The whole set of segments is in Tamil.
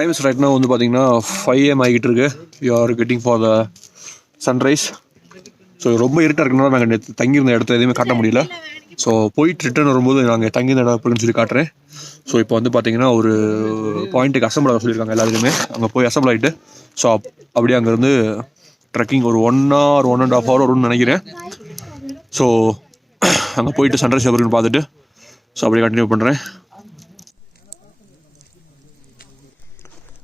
டைம் இஸ் ரைட் now வந்து பார்த்தீங்கன்னா 5 AM ஆகிட்டு இருக்கு. You are getting for the sunrise. So ரொம்ப இருட்டாக இருக்குனால நாங்கள் நேற்று தங்கியிருந்த இடத்த எதுவுமே காட்ட முடியல. ஸோ போயிட்டு ரிட்டர்ன் வரும்போது நாங்கள் தங்கியிருந்த இடம் அப்படின்னு சொல்லி காட்டுறேன். ஸோ இப்போ வந்து பார்த்தீங்கன்னா ஒரு பாயிண்ட்டுக்கு அசம்பிள் ஆக சொல்லியிருக்காங்க எல்லாருமே. அங்கே போய் அசம்பிள் ஆகிட்டு ஸோ அப்படியே அங்கேருந்து ட்ரெக்கிங் ஒரு 1 hour 1.5 hour வரும்னு நினைக்கிறேன். ஸோ அங்கே போயிட்டு சன்ரைஸ் அப்படின்னு பார்த்துட்டு ஸோ அப்படியே கண்டினியூ பண்ணுறேன்.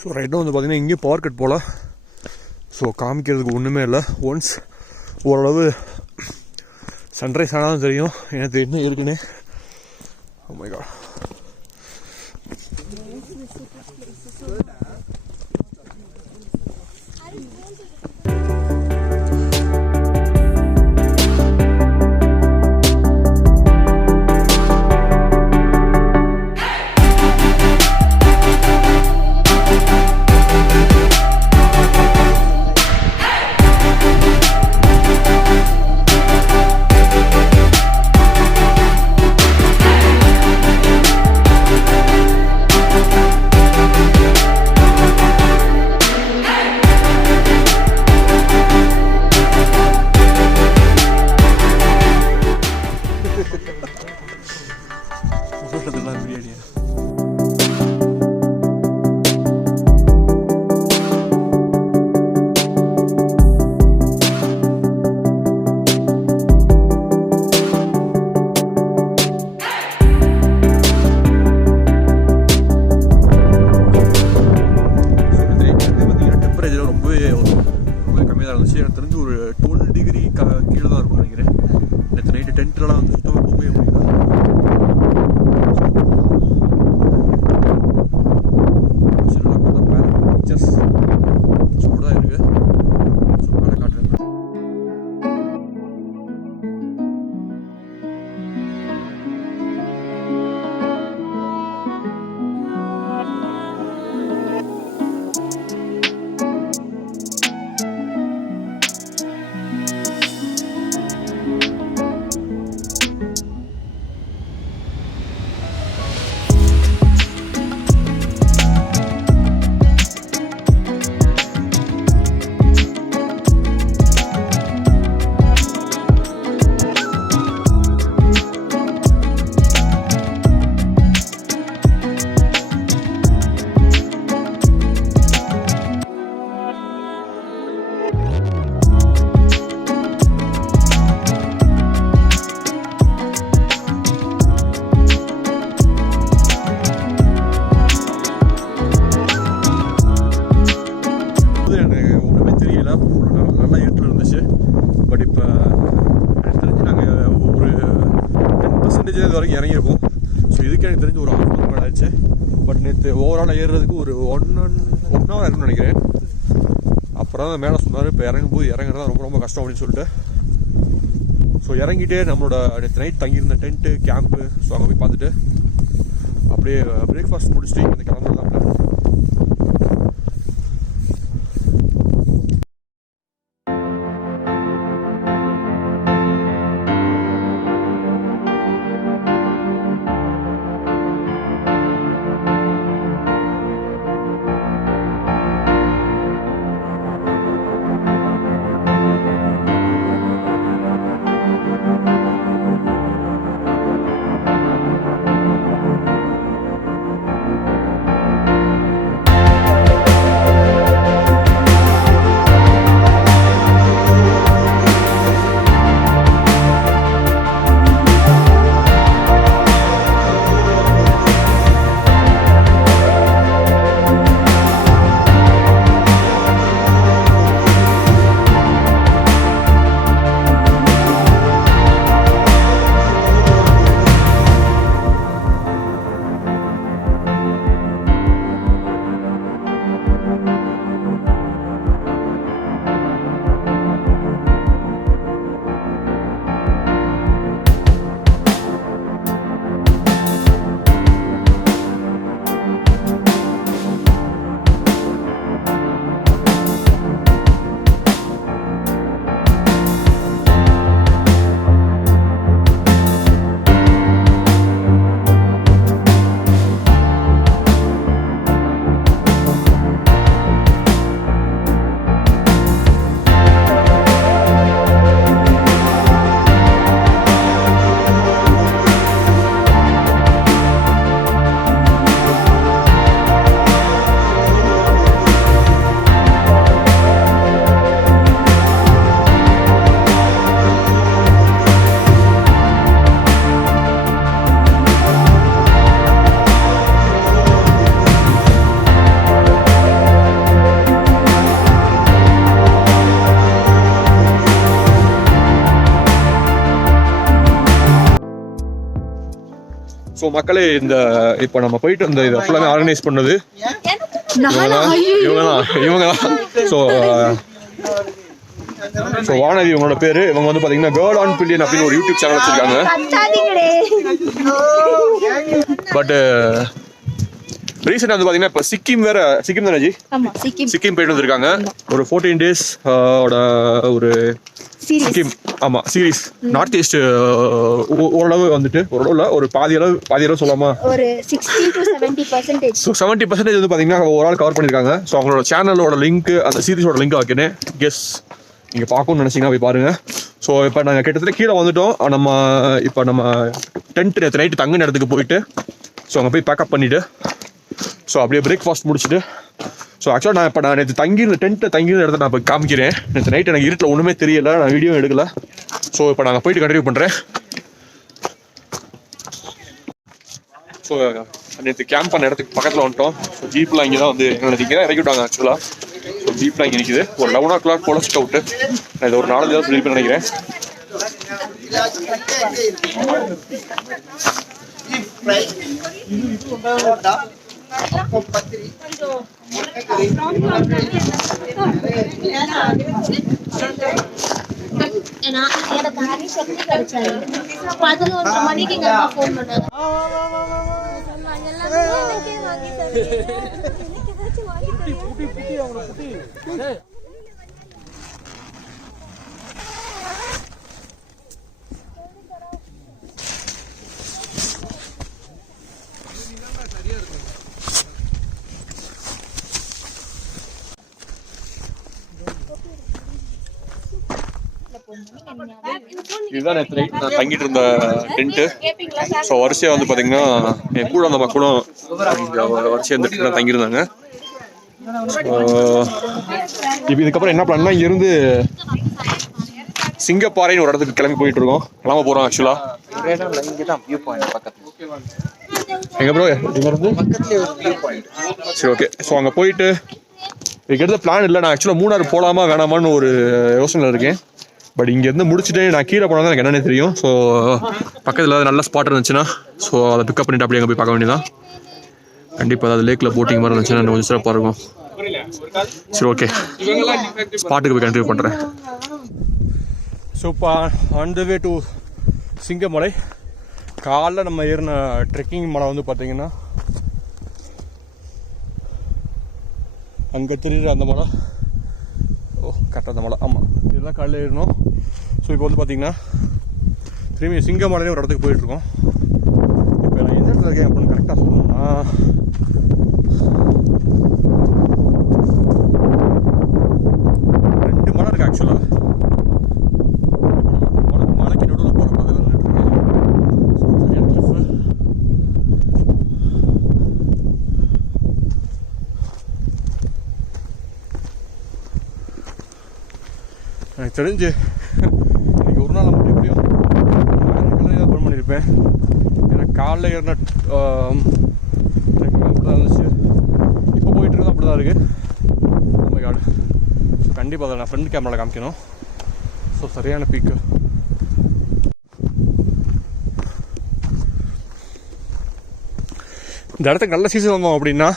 ஸோ ரைட்டாக வந்து பார்த்தீங்கன்னா இங்கேயும் பவர் கட் போல். ஸோ காமிக்கிறதுக்கு ஒன்றுமே இல்லை. ஒன்ஸ் ஓரளவு சன்ரைஸ் ஆனாலும் தெரியும் எனக்கு என்ன இருக்குன்னு. Oh my God. எனக்கு தெரிஞ்சு ஒரு 12 டிகிரி கீழே தான் இருக்கும்னு நினைக்கிறேன். நேற்று நைட்டு டென்ட்லாம் வந்து சுத்தமாக போகவே முடியல. பிக்சர்ஸ் சூடாக இருக்குது. ஸோ மேலே காட்டுறேன். நல்லா இருட்டில் இருந்துச்சு. பட் இப்போ எனக்கு தெரிஞ்சு நாங்கள் ஒரு 10% இது வரைக்கும் இறங்கியிருப்போம். ஸோ இதுக்கு எனக்கு தெரிஞ்சு ஒரு 1/2 hour ஆயிடுச்சு. பட் நேற்று ஓவரால் ஏறுறதுக்கு ஒரு 1 hour இருக்குன்னு நினைக்கிறேன். அப்புறம் தான் மேலே சொன்னார் இப்போ இறங்கும்போது இறங்குறது ரொம்ப ரொம்ப கஷ்டம் அப்படின்னு சொல்லிட்டு. ஸோ இறங்கிட்டே நம்மளோட நேற்று நைட் தங்கியிருந்த டென்ட்டு கேம்ப்பு ஸோ அங்கே போய் பார்த்துட்டு அப்படியே பிரேக்ஃபாஸ்ட் முடிச்சுட்டு இந்த கிளம்புறது தான். ஸோ மக்களே இந்த இப்போ நம்ம போயிட்டு இந்த இதை ஃபுல்லாமே ஆர்கனைஸ் பண்ணது இவங்க தான். ஸோ வானதி இவங்களோட பேரு. இவங்க வந்து பாத்தீங்கன்னா கேர்ள் ஆன் பில்லியன் அப்படின்னு ஒரு யூடியூப் சேனல் வச்சிருக்காங்க. பட் ரீசெண்டாக வந்து பாத்தீங்கன்னா இப்போ சிக்கிம் தானே ஜி? சிக்கிம் போயிட்டு வந்திருக்காங்க. ஒரு 14 days ஒரு சிக்கிம் சீரீஸ் நார்த் ஈஸ்ட் ஓரளவு வந்துட்டு ஒரு பாதி அளவு சொல்லாமா ஒரு 60 to 70%. ஸோ 70% வந்து பாத்தீங்கன்னா ஒரு ஆள் கவர் பண்ணிருக்காங்க. ஸோ அவங்களோட சேனலோட லிங்க் அந்த சீரீஸோட லிங்க் வைக்கிறேன். கெஸ் நீங்க பார்க்கணும்னு நினைச்சீங்கன்னா போய் பாருங்க. ஸோ இப்போ நாங்கள் கிட்டத்தட்ட கீழே வந்துட்டோம். இப்போ நம்ம டென்ட் நேற்று நைட்டு தங்கின இடத்துக்கு போயிட்டு ஸோ அங்கே போய் பேக்கப் பண்ணிட்டு ஸோ அப்படியே பிரேக்ஃபாஸ்ட் முடிச்சுட்டு ஸோ ஆக்சுவலாக நான் நேற்று டென்ட்டை தங்கியிருந்த இடத்த நான் இப்போ காமிக்கிறேன். நேற்று நைட் எனக்கு இருட்டில் ஒன்றுமே தெரியல, நான் வீடியோ எடுக்கல. ஸோ இப்போ நாங்கள் போயிட்டு கண்டினியூ பண்ணுறேன். ஸோ நேற்று கேம்ப் பண்ண இடத்துக்கு பக்கத்தில் வந்துட்டோம். ஸோ ஜீப்லாம் இங்கே தான் வந்து எங்களை இங்கே தான் இறக்கி விட்டாங்க ஆக்சுவலாக. ஸோ ஜீப்லாம் இங்கே நிற்கிது. ஒரு 11 o'clock போல ஸ்ட் அவுட்டு. நான் இதை ஒரு 4 days ரிலீவ் பண்ண நினைக்கிறேன். இதுதான் நேற்று நைட் நான் தங்கிட்டு இருந்த டென்ட்டு. ஸோ வரிசையாக வந்து பார்த்தீங்கன்னா என் கூட அந்த மக்களும் வரிசையாக இந்த டென்ட்டில் தங்கியிருந்தாங்க. இப்போ இதுக்கப்புறம் என்ன பிளான்னா இங்கேருந்து சிங்கப்பாறைன்னு ஒரு இடத்துக்கு கிளம்பி போகிறோம் ஆக்சுவலாக. எங்க ப்ரோ இங்கேருந்து சரி ஓகே. ஸோ அங்கே போயிட்டு இதுக்கு எடுத்த பிளான் இல்லை. நான் ஆக்சுவலாக மூணாறு போகலாமா வேணாமான்னு ஒரு யோசனையில் இருக்கேன். பட் இங்கேருந்து முடிச்சுட்டு நான் கீழே போனால் தான் எனக்கு என்னென்ன தெரியும். ஸோ பக்கத்தில் நல்ல ஸ்பாட் இருந்துச்சுன்னா ஸோ அதை பிக்கப் பண்ணிட்டு அப்படியே அங்கே போய் பார்க்க வேண்டியதான். கண்டிப்பாக அதாவது லேக்கில் போட்டிங் மாதிரி இருந்துச்சுன்னா இன்னும் கொஞ்சம் சிறப்பாக இருக்கும். சரி ஓகே, ஸ்பாட்டுக்கு போய் கண்டினியூ பண்ணுறேன். ஸோ இப்போ on the way to Singamalai. காலைல நம்ம ஏறின ட்ரெக்கிங் மலை வந்து பார்த்தீங்கன்னா அங்கே தெரியுற அந்த மலை. கரெக்டாக அந்த மலை ஆமாம், இதுதான் காலையில் ஏறணும். ஸோ இப்போ வந்து பார்த்தீங்கன்னா திரும்பி சிங்கமலையிலே ஒரு இடத்துக்கு போயிட்டுருக்கோம். இப்போ நான் எந்த இடத்துல இருக்கேன் அப்படின்னு கரெக்டாக சொல்லணும்னா ரெண்டு மலை இருக்குது ஆக்சுவலாக. மலைக்கு நடுவில் போகிற பக்கத்தில் நின்றுருக்கேன். ஸோ சரியான ட்ரிப்பு. எனக்கு தெரிஞ்சு இன்னைக்கு ஒரு நாள் மட்டும் எப்படியும் கலரியாக பர்ன் பண்ணியிருப்பேன். ஏன்னா காலைல ஏறின ட்ரெக்கிங் அப்படி தான் இருந்துச்சு. இப்போ போயிட்டு இருக்கோம் அப்படி தான் இருக்குது. ரொம்ப காடு. ஸோ கண்டிப்பாக அதை நான் ஃப்ரெண்ட் கேமராவில் காமிக்கணும். ஸோ சரியான பீக்கு. இந்த இடத்துக்கு நல்ல சீசன் வந்தோம் அப்படின்னா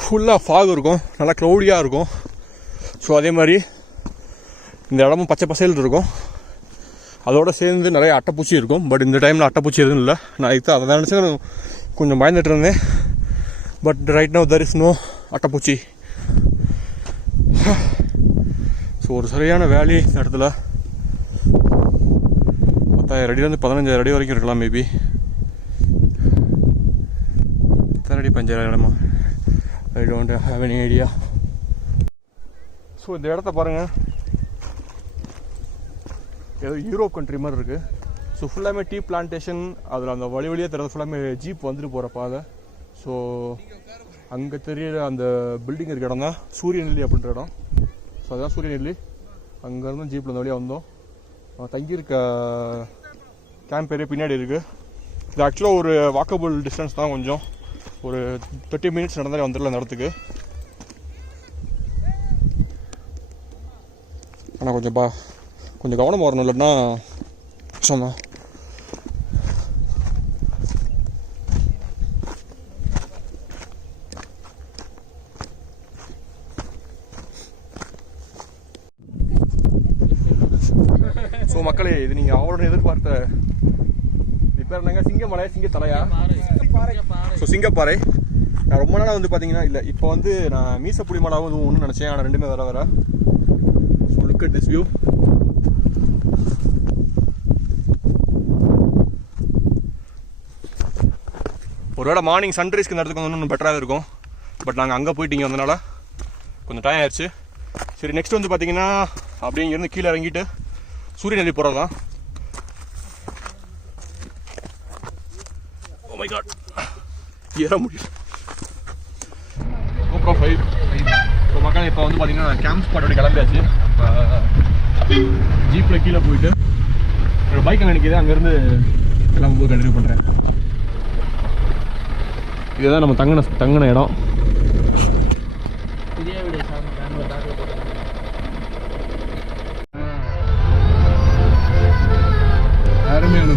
ஃபுல்லாக ஃபாக் இருக்கும், நல்லா க்ளௌடியாக இருக்கும். ஸோ அதே மாதிரி இந்த இடமும் பச்சை பசையில் இருக்கும். அதோடு சேர்ந்து நிறைய அட்டைப்பூச்சி இருக்கும். பட் இந்த டைமில் அட்டைப்பூச்சி எதுவும் இல்லை. நான் இது அதை நினச்சி கொஞ்சம் பயந்துட்டு இருந்தேன். But right now there is no அட்டைப்பூச்சி. ஸோ ஒரு சரியான வேலி இந்த இடத்துல. 10,000 அடியிலேருந்து 15,000 அடி வரைக்கும் இருக்கலாம். மேபி 10,000 அடி 5,000 இடமா, I don't have any idea. So இந்த இடத்த பாருங்கள், ஏதோ யூரோப் கண்ட்ரி மாதிரி இருக்குது. ஸோ ஃபுல்லாமே டீ பிளான்டேஷன். அதில் அந்த வழியாக தரது ஃபுல்லாமே ஜீப் வந்துட்டு போகிற பாதை. ஸோ அங்கே தெரியிற அந்த பில்டிங் இருக்க இடம் தான் சூரியநெல்லி அப்படின்ற இடம். ஸோ அதுதான் சூரியநெல்லி. அங்கேருந்து ஜீப்பில் அந்த வழியாக வந்தோம். தங்கியிருக்க கேம்ப் ஏரியா பின்னாடி இருக்குது. இது ஆக்சுவலாக ஒரு வாக்கபிள் டிஸ்டன்ஸ் தான். கொஞ்சம் ஒரு 30 minutes நடந்தாலே வந்துடல அந்த இடத்துக்கு. ஆனால் கொஞ்சம் கவனமாக வரணும், இல்லைன்னா சொன்னோம். ஸோ மக்களே, இது நீங்கள் அவரோட எதிர்பார்த்த இப்போ இருந்தாங்க சிங்கமலை, சிங்கத்தலையா? ஸோ சிங்கப்பாறை. நான் ரொம்ப நாளாக வந்து பார்த்தீங்கன்னா இல்லை, இப்போ வந்து நான் மீசப்புலி மலாவும் ஒன்று நினச்சேன், ஆனால் ரெண்டுமே வேற வேற. So look at this view. ஒருவேளை மார்னிங் சன்ரைஸ்க்கு இந்த இடத்துக்கு வந்து இன்னும் பெட்டராக இருக்கும். பட் நாங்கள் அங்கே போயிட்டு இங்கே வந்தனால கொஞ்சம் டைம் ஆயிடுச்சு. சரி, நெக்ஸ்ட் வந்து பார்த்தீங்கன்னா அப்படியே இங்கேருந்து கீழே இறங்கிட்டு சூரியநெல்லி போகிறது தான். ஓ மை காட், ஏற முடியல. GoPro 5. ஸோ மக்கள் இப்போ வந்து பார்த்தீங்கன்னா கேம்ப் ஸ்பாட்டோட கிளம்பியாச்சு. இப்போ ஜீப்பில் கீழே போயிட்டு என்னோடய பைக் அங்கே நிற்கிது, அங்கேருந்து எல்லாம் போய் கண்டினியூ பண்ணுறேன். இதுதான் நம்ம தங்கின இடம். அருமையான